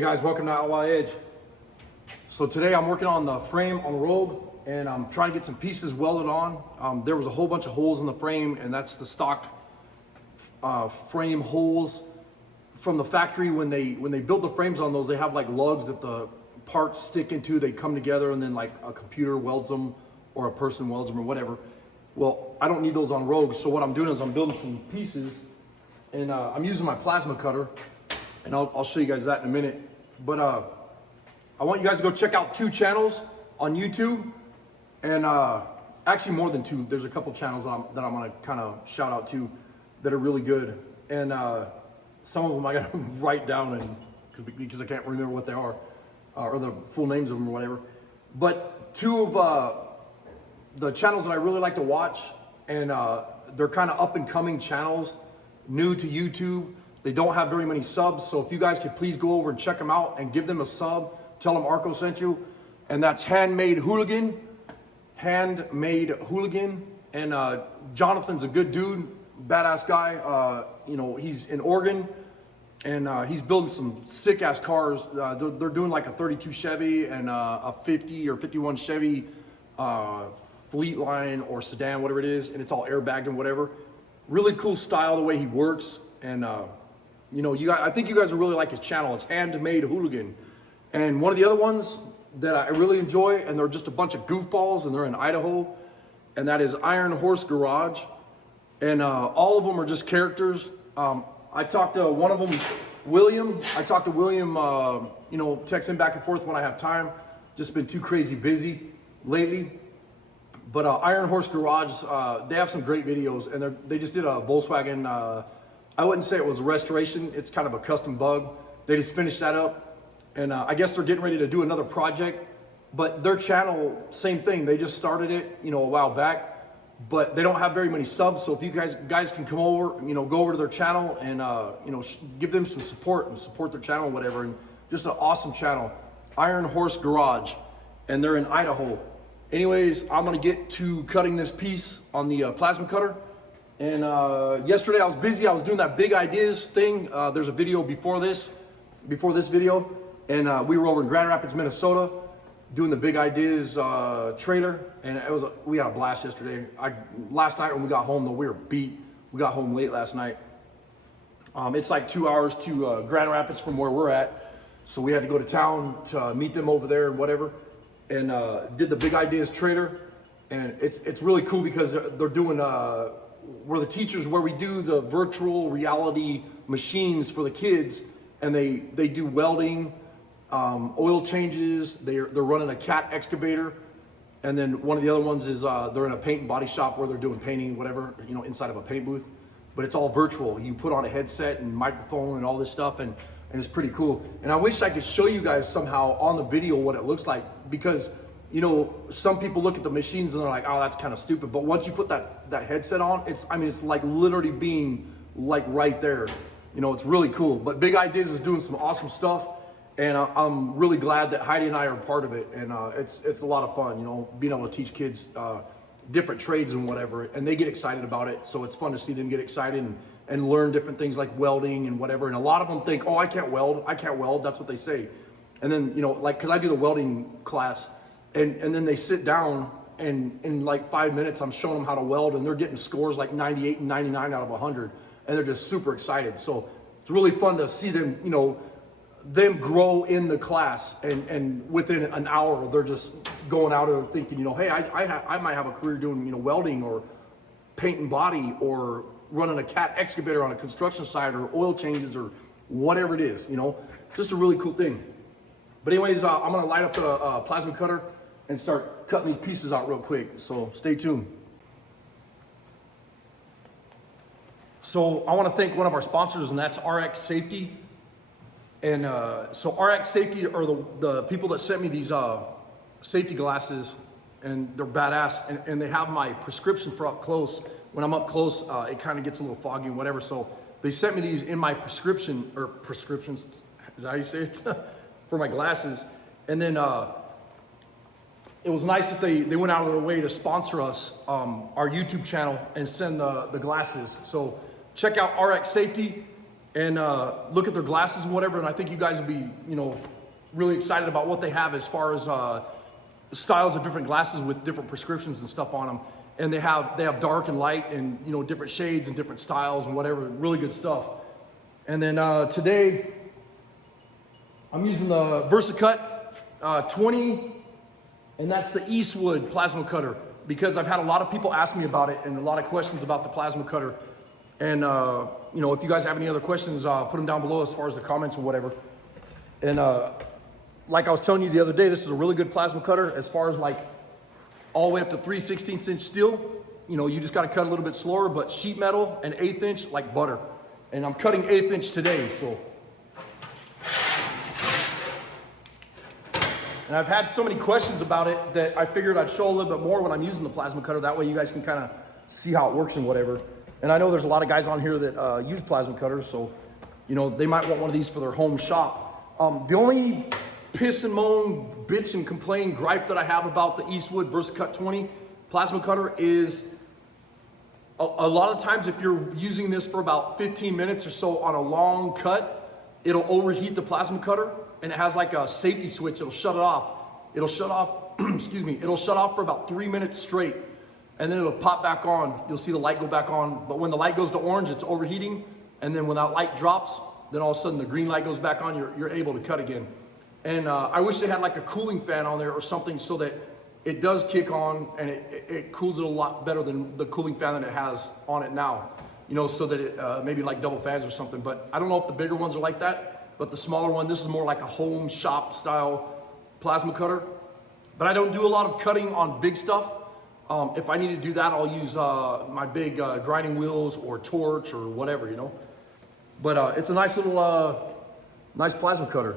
Hey guys, welcome to Outlaw Edge. So today I'm working on the frame on the Rogue, and I'm trying to get some pieces welded on. There was a whole bunch of holes in the frame, and that's the stock frame holes from the factory. When they build the frames on those, they have like lugs that the parts stick into. They come together, and then like a computer welds them, or a person welds them, or whatever. Well, I don't need those on Rogue, so what I'm doing is I'm building some pieces, and I'm using my plasma cutter, and I'll show you guys that in a minute. But I want you guys to go check out 2 channels on YouTube, and actually more than 2. There's a couple channels that I'm gonna kind of shout out to that are really good, and some of them I gotta write down because I can't remember what they are, or the full names of them or whatever. But 2 of the channels that I really like to watch, and they're kind of up and coming channels, new to YouTube. They don't have very many subs, so if you guys could please go over and check them out and give them a sub, tell them Arco sent you. And that's Handmade Hooligan, and Jonathan's a good dude, badass guy. You know, he's in Oregon, and he's building some sick ass cars. They're doing like a 32 Chevy and a 50 or 51 Chevy Fleet Line or sedan, whatever it is, and it's all airbagged and whatever. Really cool style the way he works, and you know, I think you guys will really like his channel. It's Handmade Hooligan. And one of the other ones that I really enjoy, and they're just a bunch of goofballs, and they're in Idaho, and that is Iron Horse Garage. And all of them are just characters. I talked to one of them, William. I talked to William, you know, text him back and forth when I have time. Just been too crazy busy lately. But Iron Horse Garage, they have some great videos, and they just did a Volkswagen, I wouldn't say it was a restoration, it's kind of a custom bug. They just finished that up, and I guess they're getting ready to do another project. But their channel, same thing, they just started it, you know, a while back, but they don't have very many subs. So if you guys can come over, you know, go over to their channel and you know, give them some support and support their channel, whatever. And just an awesome channel, Iron Horse Garage, and they're in Idaho. Anyways, I'm gonna get to cutting this piece on the plasma cutter. And yesterday I was busy. I was doing that Big Ideas thing. There's a video before this video, and we were over in Grand Rapids, Minnesota, doing the Big Ideas trailer, and we had a blast yesterday. Last night when we got home, though, we were beat. We got home late last night. It's like 2 hours to Grand Rapids from where we're at, so we had to go to town to meet them over there and whatever, and did the Big Ideas trailer, and it's really cool because they're doing we're the teachers where we do the virtual reality machines for the kids, and they do welding, oil changes. They're running a cat excavator, and then one of the other ones is they're in a paint and body shop where they're doing painting, whatever, you know, inside of a paint booth. But it's all virtual. You put on a headset and microphone and all this stuff, and it's pretty cool. And I wish I could show you guys somehow on the video what it looks like, because you know, some people look at the machines and they're like, oh, that's kind of stupid. But once you put that headset on, it's like literally being like right there. You know, it's really cool. But Big Ideas is doing some awesome stuff, and I'm really glad that Heidi and I are part of it. And it's a lot of fun, you know, being able to teach kids different trades and whatever, and they get excited about it. So it's fun to see them get excited and learn different things like welding and whatever. And a lot of them think, oh, I can't weld. That's what they say. And then, you know, like, because I do the welding class, and then they sit down, and in like 5 minutes I'm showing them how to weld, and they're getting scores like 98 and 99 out of 100, and they're just super excited. So it's really fun to see them, you know, them grow in the class, and within an hour they're just going out and thinking, you know, hey, I might have a career doing, you know, welding or paint and body or running a cat excavator on a construction site or oil changes or whatever it is, you know. Just a really cool thing. But anyways, I'm gonna light up the plasma cutter and start cutting these pieces out real quick, so stay tuned. So I wanna thank one of our sponsors, and that's RX Safety. And so RX Safety are the people that sent me these safety glasses, and they're badass, and they have my prescription for up close. When I'm up close, it kind of gets a little foggy and whatever, so they sent me these in my prescriptions, is that how you say it? For my glasses. And then it was nice that they went out of their way to sponsor us, our YouTube channel, and send the glasses. So check out RX Safety. and look at their glasses and whatever. And I think you guys will be, really excited about what they have as far as styles of different glasses with different prescriptions and stuff on them. And they have dark and light and different shades and different styles and whatever. Really good stuff. And then today I'm using the VersaCut 20, and that's the Eastwood plasma cutter, because I've had a lot of people ask me about it and a lot of questions about the plasma cutter. And if you guys have any other questions, put them down below as far as the comments or whatever. And like I was telling you the other day, this is a really good plasma cutter as far as like all the way up to 3/16 inch steel. You just got to cut a little bit slower, but sheet metal and 1/8 inch like butter. And I'm cutting 1/8 inch today, so. And I've had so many questions about it that I figured I'd show a little bit more when I'm using the plasma cutter. That way you guys can kind of see how it works and whatever. And I know there's a lot of guys on here that use plasma cutters, so they might want one of these for their home shop. The only piss and moan, bitch and complain gripe that I have about the Eastwood VersaCut 20 plasma cutter is a lot of times if you're using this for about 15 minutes or so on a long cut, it'll overheat the plasma cutter, and it has like a safety switch. It'll shut it off. It'll shut off, excuse me, it'll shut off for about 3 minutes straight, and then it'll pop back on. You'll see the light go back on, but when the light goes to orange, it's overheating, and then when that light drops, then all of a sudden the green light goes back on, you're able to cut again. And I wish they had like a cooling fan on there or something so that it does kick on and it cools it a lot better than the cooling fan that it has on it now. So that it maybe like double fans or something. But I don't know if the bigger ones are like that, but the smaller one, this is more like a home shop style plasma cutter. But I don't do a lot of cutting on big stuff. If I need to do that, I'll use my big grinding wheels or torch or whatever, But it's a nice little, nice plasma cutter.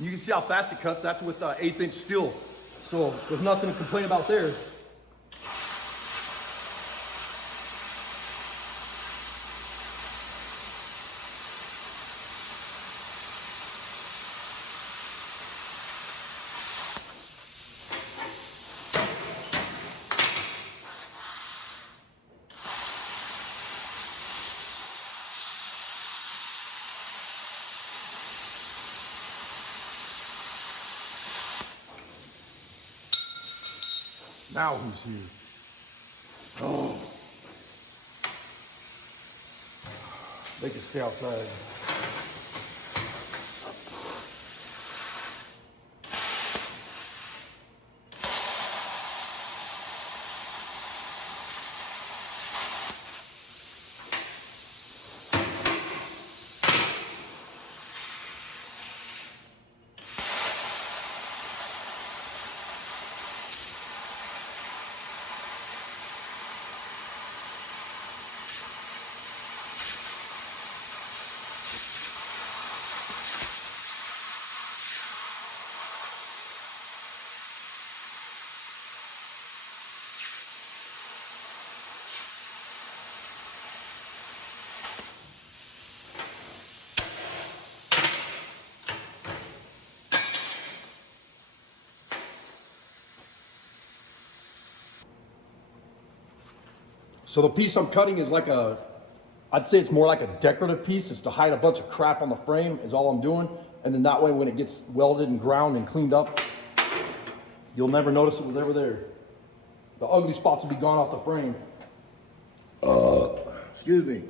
You can see how fast it cuts. That's with 1/8 inch steel. So there's nothing to complain about there. Now who's here? Oh. They can stay outside. So the piece I'm cutting is like I'd say it's more like a decorative piece. It's to hide a bunch of crap on the frame is all I'm doing. And then that way when it gets welded and ground and cleaned up, you'll never notice it was ever there. The ugly spots will be gone off the frame. Excuse me.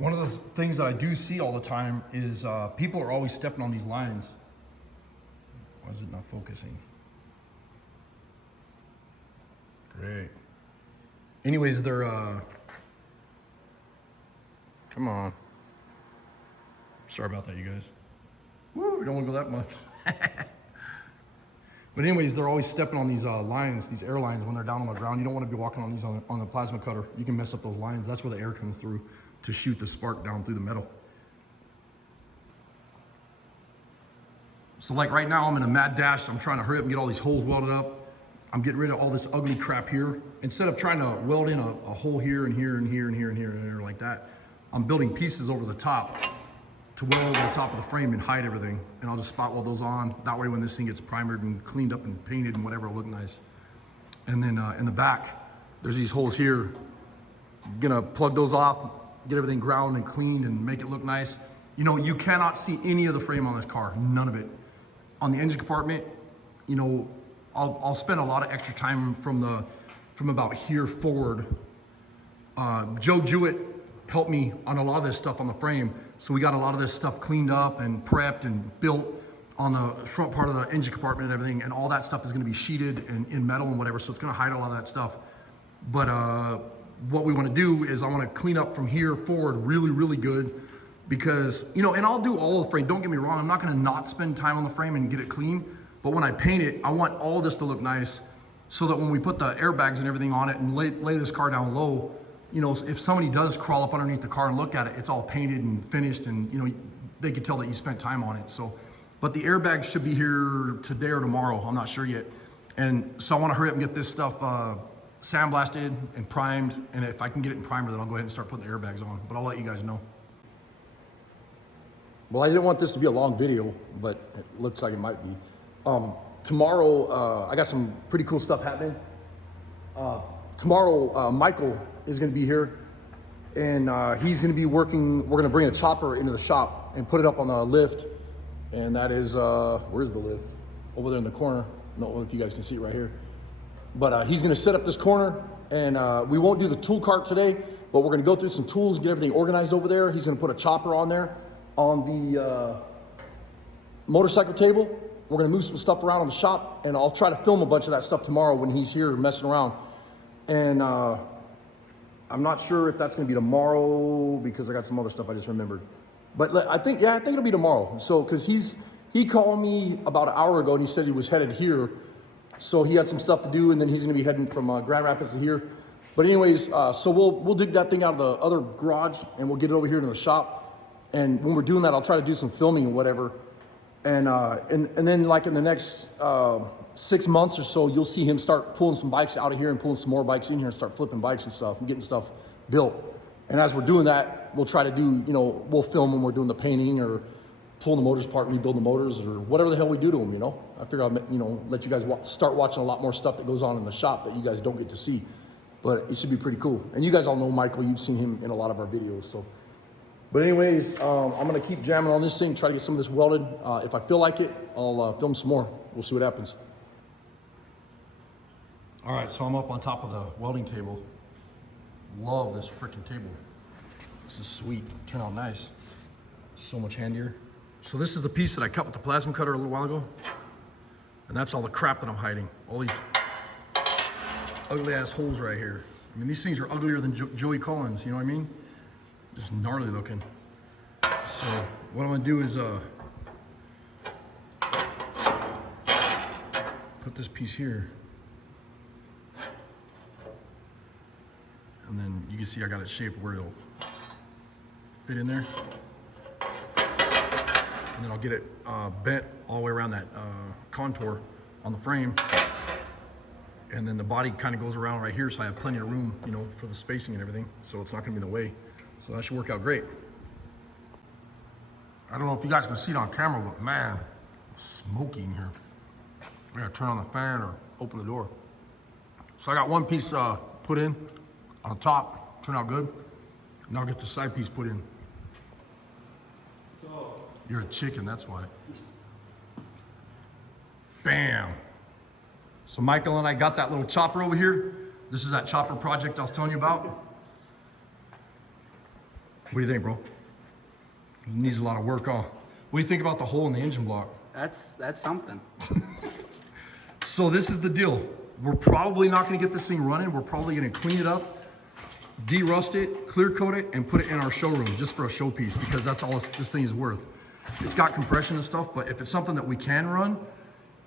One of the things that I do see all the time is people are always stepping on these lines. Why is it not focusing? Great. Anyways, they're, come on. Sorry about that, you guys. Woo, we don't want to go that much. But anyways, they're always stepping on these lines, these air lines when they're down on the ground. You don't want to be walking on these on the plasma cutter. You can mess up those lines. That's where the air comes through to shoot the spark down through the metal. So like right now, I'm in a mad dash. I'm trying to hurry up and get all these holes welded up. I'm getting rid of all this ugly crap here. Instead of trying to weld in a hole here and here and here and here and here and here like that, I'm building pieces over the top to weld over the top of the frame and hide everything. And I'll just spot weld those on. That way when this thing gets primered and cleaned up and painted and whatever, it'll look nice. And then in the back, there's these holes here. I'm gonna plug those off, get everything ground and cleaned and make it look nice. You know, you cannot see any of the frame on this car, none of it. On the engine compartment, you know, I'll spend a lot of extra time from about here forward. Joe Jewett helped me on a lot of this stuff on the frame. So we got a lot of this stuff cleaned up and prepped and built on the front part of the engine compartment and everything. And all that stuff is gonna be sheeted and in metal and whatever. So it's gonna hide a lot of that stuff. But what we wanna do is I wanna clean up from here forward really, really good. Because, you know, and I'll do all of the frame, don't get me wrong, I'm not gonna not spend time on the frame and get it clean, but when I paint it, I want all this to look nice so that when we put the airbags and everything on it and lay this car down low, you know, if somebody does crawl up underneath the car and look at it, it's all painted and finished and, you know, they could tell that you spent time on it. So, but the airbags should be here today or tomorrow, I'm not sure yet. And so I wanna hurry up and get this stuff sandblasted and primed, and if I can get it in primer, then I'll go ahead and start putting the airbags on, but I'll let you guys know. Well, I didn't want this to be a long video, but it looks like it might be. Tomorrow, I got some pretty cool stuff happening. Tomorrow, Michael is gonna be here, and he's gonna be working, we're gonna bring a chopper into the shop and put it up on the lift, and that is, where's the lift? Over there in the corner. I don't know if you guys can see it right here. But he's gonna set up this corner, and we won't do the tool cart today, but we're gonna go through some tools, get everything organized over there. He's gonna put a chopper on there. On the motorcycle table, we're gonna move some stuff around in the shop, and I'll try to film a bunch of that stuff tomorrow when he's here messing around. And I'm not sure if that's gonna be tomorrow because I got some other stuff I just remembered. But I think it'll be tomorrow. So, cause he called me about an hour ago and he said he was headed here. So he had some stuff to do, and then he's gonna be heading from Grand Rapids to here. But anyways, so we'll dig that thing out of the other garage and we'll get it over here in the shop. And when we're doing that, I'll try to do some filming and whatever. And then like in the next 6 months or so, you'll see him start pulling some bikes out of here and pulling some more bikes in here and start flipping bikes and stuff and getting stuff built. And as we're doing that, we'll try to do, you know, we'll film when we're doing the painting or pulling the motors apart and rebuild the motors or whatever the hell we do to them, you know. I figure I'll, you know, let you guys start watching a lot more stuff that goes on in the shop that you guys don't get to see. But it should be pretty cool. And you guys all know Michael, you've seen him in a lot of our videos, so. But anyways, I'm gonna keep jamming on this thing, try to get some of this welded. If I feel like it, I'll film some more. We'll see what happens. All right, so I'm up on top of the welding table. Love this freaking table. This is sweet, turned out nice. So much handier. So this is the piece that I cut with the plasma cutter a little while ago. And that's all the crap that I'm hiding. All these ugly ass holes right here. I mean, these things are uglier than Joey Collins, you know what I mean? Just gnarly looking. So what I'm gonna do is put this piece here. And then you can see I got it shaped where it'll fit in there. And then I'll get it bent all the way around that contour on the frame. And then the body kind of goes around right here, so I have plenty of room, you know, for the spacing and everything. So it's not gonna be in the way. So that should work out great. I don't know if you guys can see it on camera, but man, it's smoky in here. I gotta turn on the fan or open the door. So I got one piece put in on the top, turned out good. Now I'll get the side piece put in. So you're a chicken, that's why. Bam. So Michael and I got that little chopper over here. This is that chopper project I was telling you about. What do you think, bro? It needs a lot of work, huh? What do you think about the hole in the engine block? That's something. So this is the deal. We're probably not gonna get this thing running. We're probably gonna clean it up, de-rust it, clear coat it, and put it in our showroom just for a showpiece because that's all this thing is worth. It's got compression and stuff, but if it's something that we can run,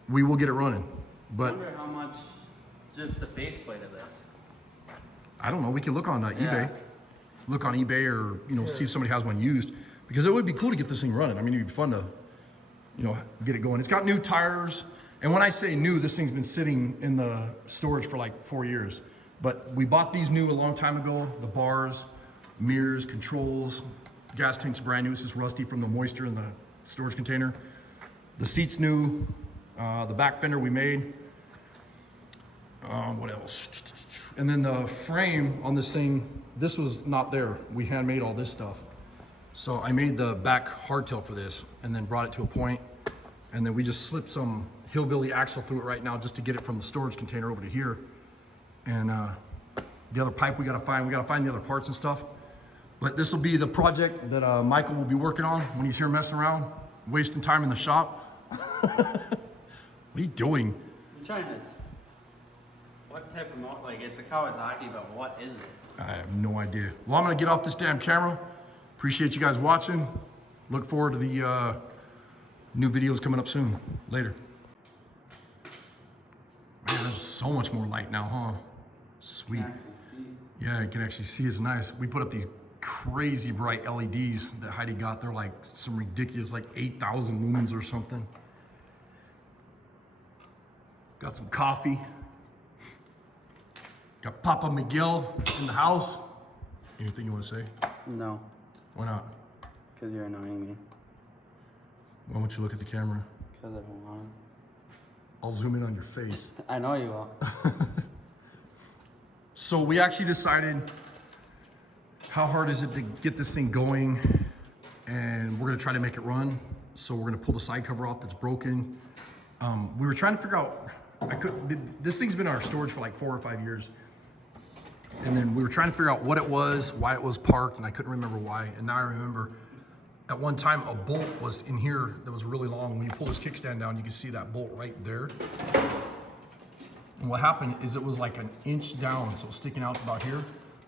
we will get it running. I But wonder how much just the faceplate of this. I don't know, we can look on eBay. Yeah. Look on eBay or, see if somebody has one used because it would be cool to get this thing running. I mean, it'd be fun to, get it going. It's got new tires. And when I say new, this thing's been sitting in the storage for like 4 years. But we bought these new a long time ago. The bars, mirrors, controls, gas tank's brand new. This is rusty from the moisture in the storage container. The seat's new. The back fender we made. What else? And then the frame on this thing, this was not there. We handmade all this stuff. So I made the back hardtail for this and then brought it to a point. And then we just slipped some hillbilly axle through it right now just to get it from the storage container over to here. And the other pipe we gotta find the other parts and stuff. But this will be the project that Michael will be working on when he's here messing around, wasting time in the shop. What are you doing? I'm trying to. What type of motor? Like it's a Kawasaki, but what is it? I have no idea. Well, I'm gonna get off this damn camera. Appreciate you guys watching. Look forward to the new videos coming up soon. Later. Man, there's so much more light now, huh? Sweet. You can actually see. Yeah, you can actually see it's nice. We put up these crazy bright LEDs that Heidi got. They're like some ridiculous, like 8,000 lumens or something. Got some coffee. Got Papa Miguel in the house. Anything you want to say? No, Why not? because you're annoying me. Why don't you look at the camera? Because I don't want I'll zoom in on your face. to. I know you will. So we actually decided how hard is it to get this thing going, and we're gonna try to make it run. So we're gonna pull the side cover off that's broken. We were trying to figure out, this thing's been in our storage for like 4 or 5 years. And then we were trying to figure out what it was, why it was parked, and I couldn't remember why. And now I remember at one time a bolt was in here that was really long. When you pull this kickstand down, you can see that bolt right there. And what happened is it was like an inch down, so it was sticking out about here.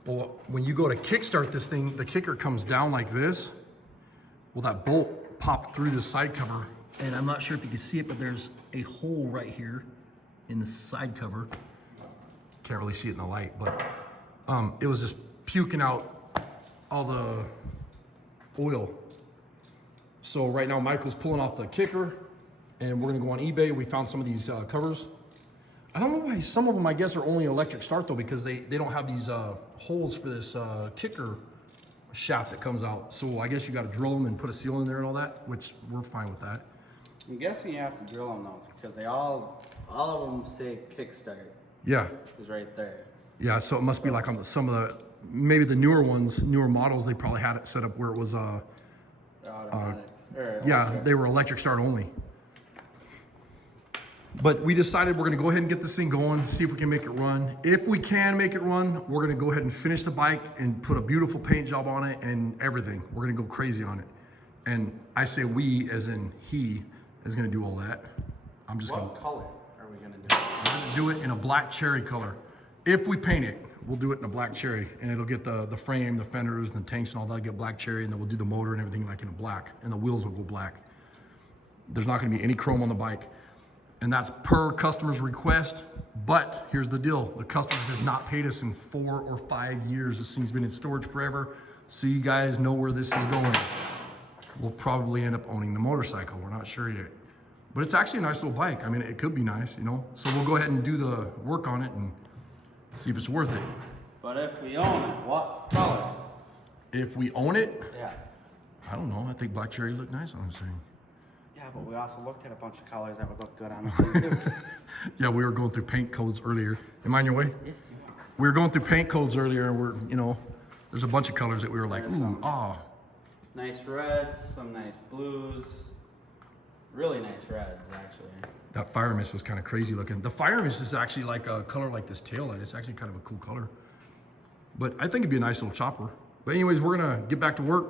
Well, when you go to kickstart this thing, the kicker comes down like this. Well, that bolt popped through the side cover, and I'm not sure if you can see it, but there's a hole right here in the side cover. Can't really see it in the light, but it was just puking out all the oil. So right now Michael's pulling off the kicker, and we're gonna go on eBay. We found some of these covers. I don't know why some of them, I guess, are only electric start though, because they don't have these holes for this kicker shaft that comes out. So I guess you gotta drill them and put a seal in there and all that, which we're fine with that. I'm guessing you have to drill them though, because they all of them say kickstart Yeah, is right there. yeah, so it must be like on some of the, maybe the newer ones, newer models, they probably had it set up where it was, Automatic. Or yeah, electric. they were electric start only. But we decided we're gonna go ahead and get this thing going, see if we can make it run. If we can make it run, we're gonna go ahead and finish the bike and put a beautiful paint job on it and everything. We're gonna go crazy on it. And I say we, as in he, is gonna do all that. I'm just What color are we gonna do? we're gonna do it in a black cherry color. If we paint it, we'll do it in a black cherry, and it'll get the frame, the fenders, and the tanks and all that'll get black cherry, and then we'll do the motor and everything like in a black, and the wheels will go black. There's not gonna be any chrome on the bike. And that's per customer's request, but here's the deal. The customer has not paid us in 4 or 5 years. This thing's been in storage forever, so you guys know where this is going. We'll probably end up owning the motorcycle. We're not sure yet. But it's actually a nice little bike. I mean, it could be nice, So we'll go ahead and do the work on it and see if it's worth it. But if we own it, what color? If we own it, Yeah. I don't know. I think black cherry looked nice on this thing. Yeah, but we also looked at a bunch of colors that would look good on the thing too. Yeah, we were going through paint codes earlier. Am I on your way? Yes, you are. We were going through paint codes earlier, and there's a bunch of colors that we were like, There's ooh, some. ah. Nice reds, some nice blues. Really nice reds, actually. That fire mist was kind of crazy looking. The fire mist is actually like a color like this tail light. It's actually kind of a cool color. But I think it'd be a nice little chopper. But anyways, we're gonna get back to work,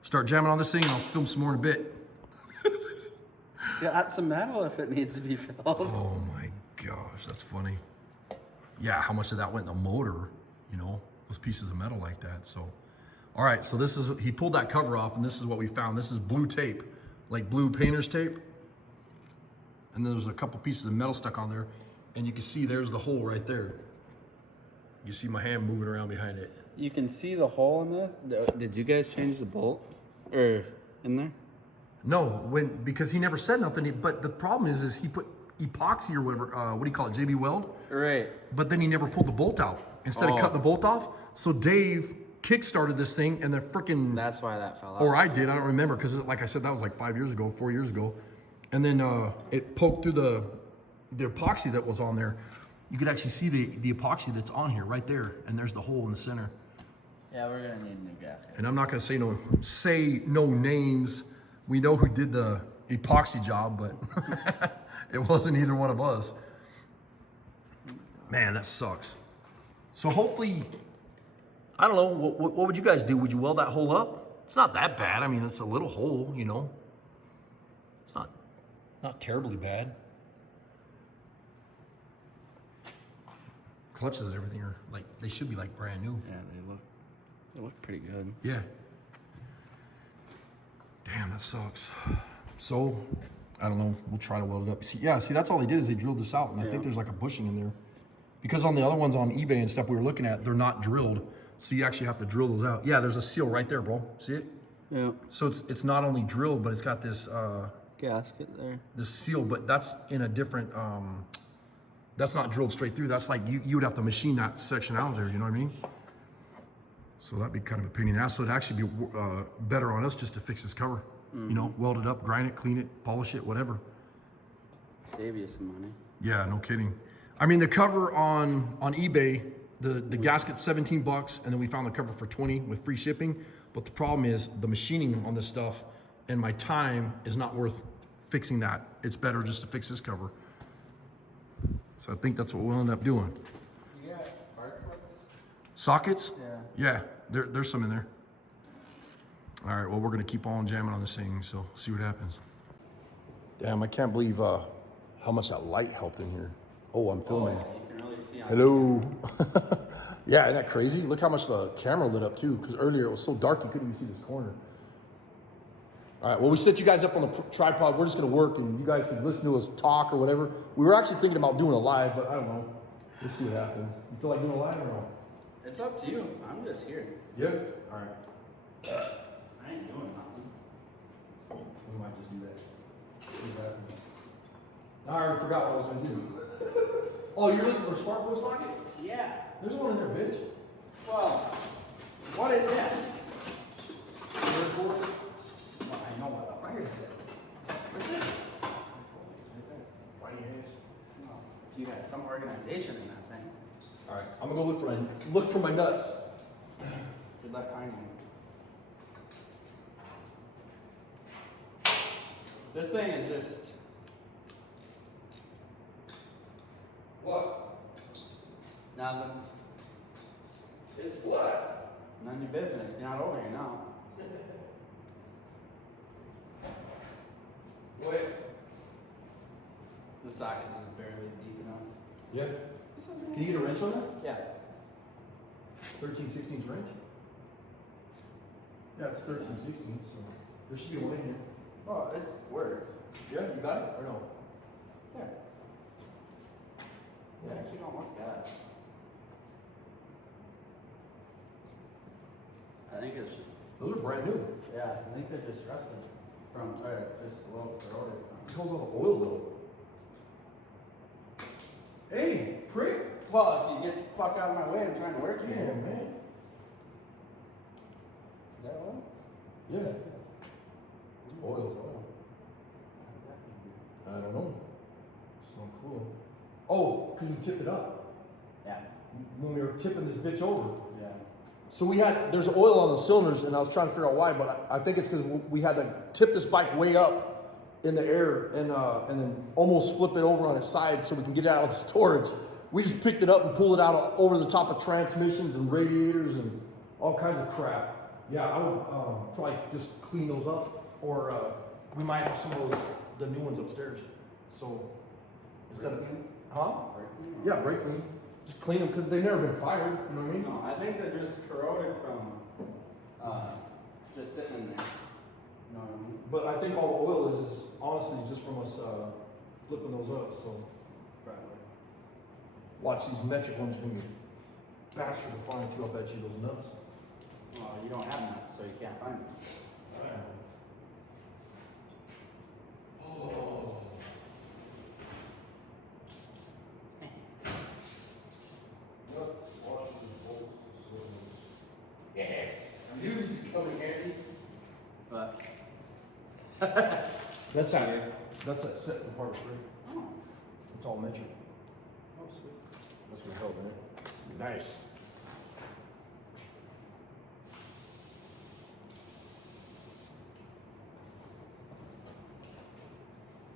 start jamming on this thing, and I'll film some more in a bit. Yeah, add some metal if it needs to be filled. Oh my gosh, that's funny. Yeah, how much of that went in the motor, you know, those pieces of metal like that. So, all right, so this is, he pulled that cover off, and this is what we found. This is blue tape, like blue painter's tape. And then there's a couple pieces of metal stuck on there, and you can see there's the hole right there. You see my hand moving around behind it. You can see the hole in this. Did you guys change the bolt or in there? No, because he never said nothing. But the problem is he put epoxy or whatever. What do you call it? JB Weld. Right. But then he never pulled the bolt out. Instead of cutting the bolt off, so Dave kick-started this thing, and the freaking. That's why that fell out. Or I did. I don't remember because, like I said, that was like 4 years ago, and then it poked through the epoxy that was on there. You could actually see the epoxy that's on here right there, and there's the hole in the center. Yeah, we're gonna need a new gasket. And I'm not gonna say no names. We know who did the epoxy job, but it wasn't either one of us. Man, that sucks. So hopefully, I don't know, what would you guys do? Would you weld that hole up? It's not that bad. I mean, it's a little hole, you know. It's not terribly bad. Clutches and everything are like, they should be like brand new. Yeah, they look pretty good. Yeah. Damn, that sucks. So, I don't know. We'll try to weld it up. See, that's all they did is they drilled this out, and I think there's like a bushing in there. Because on the other ones on eBay and stuff we were looking at, they're not drilled, so you actually have to drill those out. Yeah, there's a seal right there, bro. See it? Yeah. So it's not only drilled, but it's got this Gasket there. this seal, but that's in a different. That's not drilled straight through. That's like you would have to machine that section out of there. You know what I mean? So that'd be kind of a pain in the ass. So it'd actually be better on us just to fix this cover. Mm-hmm. You know, weld it up, grind it, clean it, polish it, whatever. Save you some money. Yeah, no kidding. I mean, the cover on eBay, the gasket's $17, and then we found the cover for $20 with free shipping. But the problem is the machining on this stuff, and my time is not worth fixing that. It's better just to fix this cover. So I think that's what we'll end up doing. You got spark plugs? Sockets? Yeah. Yeah, there's some in there. All right, well, we're gonna keep on jamming on this thing, so see what happens. Damn, I can't believe how much that light helped in here. Oh, I'm filming. You can really see on Hello. Yeah, isn't that crazy? Look how much the camera lit up too, because earlier it was so dark you couldn't even see this corner. All right, well, we set you guys up on the tripod. We're just gonna work, and you guys can listen to us talk or whatever. We were actually thinking about doing a live, but I don't know. We'll see what happens. You feel like doing a live or no? It's up to you. I'm just here. Yeah. All right. I ain't doing nothing. We might just do that. See what happens. I already forgot what I was gonna do. Oh, you're looking for a spark plug socket? Yeah. There's one in there, bitch. Well, what is this? Well, I know what the fire is. What's this? Right here. You got some organization in that thing. All right, I'm gonna go look for my nuts. Good luck finding them. This thing is just. What? Nothing. It's what? None of your business. You're not over here now. Wait. The socket is barely deep enough. Yeah. Can you get a wrench on that? Yeah. 13/16 wrench? Yeah, it's 13/16, so there should be one in here. Oh, it works. Yeah, you got it or no? Yeah. They actually don't look bad. I think it's just, Those are brand new. yeah, I think they're just rusted from, just a little corroded It from. goes off oil though. Hey, prick! Well, if you get the fuck out of my way, I'm trying to work Yeah, here. man. Is that oil? Yeah. Oil's oil. I don't know. It's not cool. Oh, because we tipped it up. Yeah. When we were tipping this bitch over. Yeah. So there's oil on the cylinders, and I was trying to figure out why, but I think it's because we had to tip this bike way up in the air and then almost flip it over on its side so we can get it out of the storage. We just picked it up and pulled it out over the top of transmissions and radiators and all kinds of crap. Yeah, I would probably just clean those up, or we might have some of those, the new ones upstairs. So instead of, huh? Brake clean? Yeah, brake clean. Just clean them because they've never been fired. You know what I mean? No, I think they're just corroded from just sitting in there. You know what I mean? But I think all the oil is honestly just from us flipping those up. So Probably. watch these metric ones gonna be faster to find too. I bet you those nuts. Well, you don't have nuts, so you can't find them. Oh. Yeah. I knew these would come in handy. But That's how. That's that set from part 3. oh, It's all metric. oh sweet. That's gonna help, man. Nice.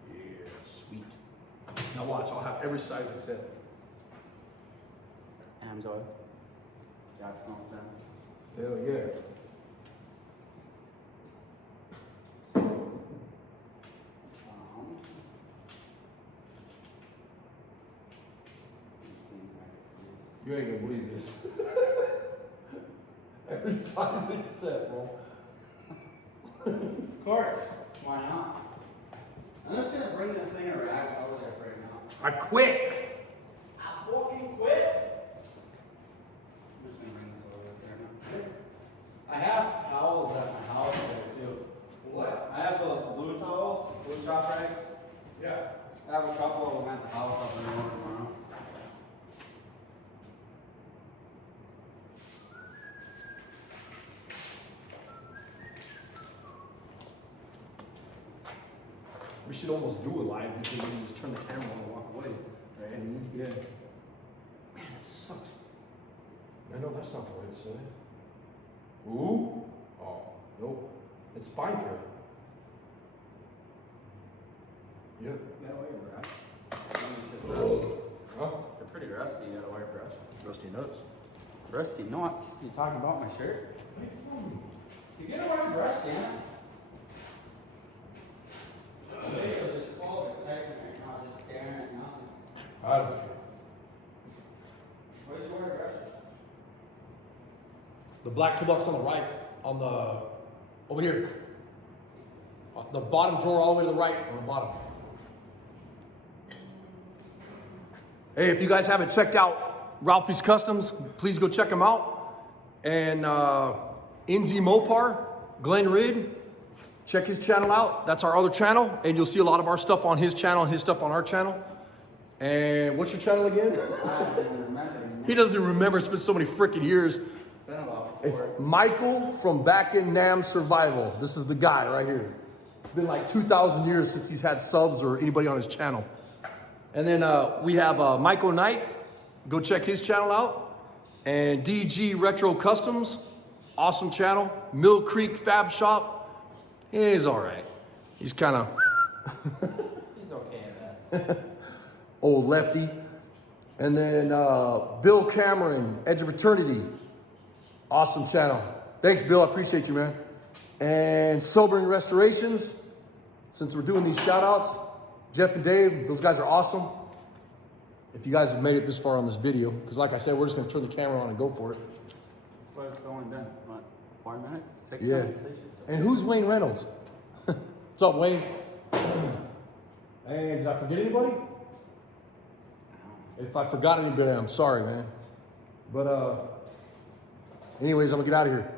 Yeah, sweet. Now watch, I'll have every size except. Amsoil. Got it from them. Hell yeah. Um, You ain't gonna believe this. Every size except, bro. Of course. Why not? I'm just gonna bring this thing around over there right now. I quit. I fucking quit. I'm just gonna bring this over there now. I have towels at my house there too. What? I have those blue towels, blue shop rags. Yeah. I have a couple of them at the house. I'll bring them over tomorrow. We should almost do a live because we can just turn the camera on and walk away. Right? Yeah. Man, it sucks. I know that's not the right size. Ooh. Oh, nope. It's fine thread. Yep. You got a wire brush. Huh? They're pretty rusty. You got a wire brush. Rusty nuts. Rusty nuts? You talking about my shirt? You get a wire brush, Dan. It was just full of excitement right now, just staring at nothing. I don't care. Where's your wire brushes? The black toolbox on the right, on the, over here. The bottom drawer all the way to the right, on the bottom. Hey, if you guys haven't checked out Ralphie's Customs, please go check them out. And NZ Mopar, Glenn Rid, check his channel out. That's our other channel, and you'll see a lot of our stuff on his channel and his stuff on our channel. And what's your channel again? I don't even remember. He doesn't remember, it's been so many freaking years. It's been about It's 4. Michael from Back in Nam Survival. This is the guy right here. It's been like 2,000 years since he's had subs or anybody on his channel. And then we have Michael Knight. Go check his channel out. And DG Retro Customs. Awesome channel. Mill Creek Fab Shop. He's all right. He's kind of He's okay at best. old lefty. And then Bill Cameron, Edge of Eternity. Awesome channel. Thanks, Bill. I appreciate you, man. And Sobering Restorations. Since we're doing these shout outs, Jeff and Dave, those guys are awesome. If you guys have made it this far on this video, because like I said, we're just going to turn the camera on and go for it. But it's only been, what, 4 minutes? 6 Yeah. minutes? And who's Wayne Reynolds? What's up, Wayne? Hey, did I forget anybody? If I forgot anybody, I'm sorry, man. But anyways, I'm gonna get out of here.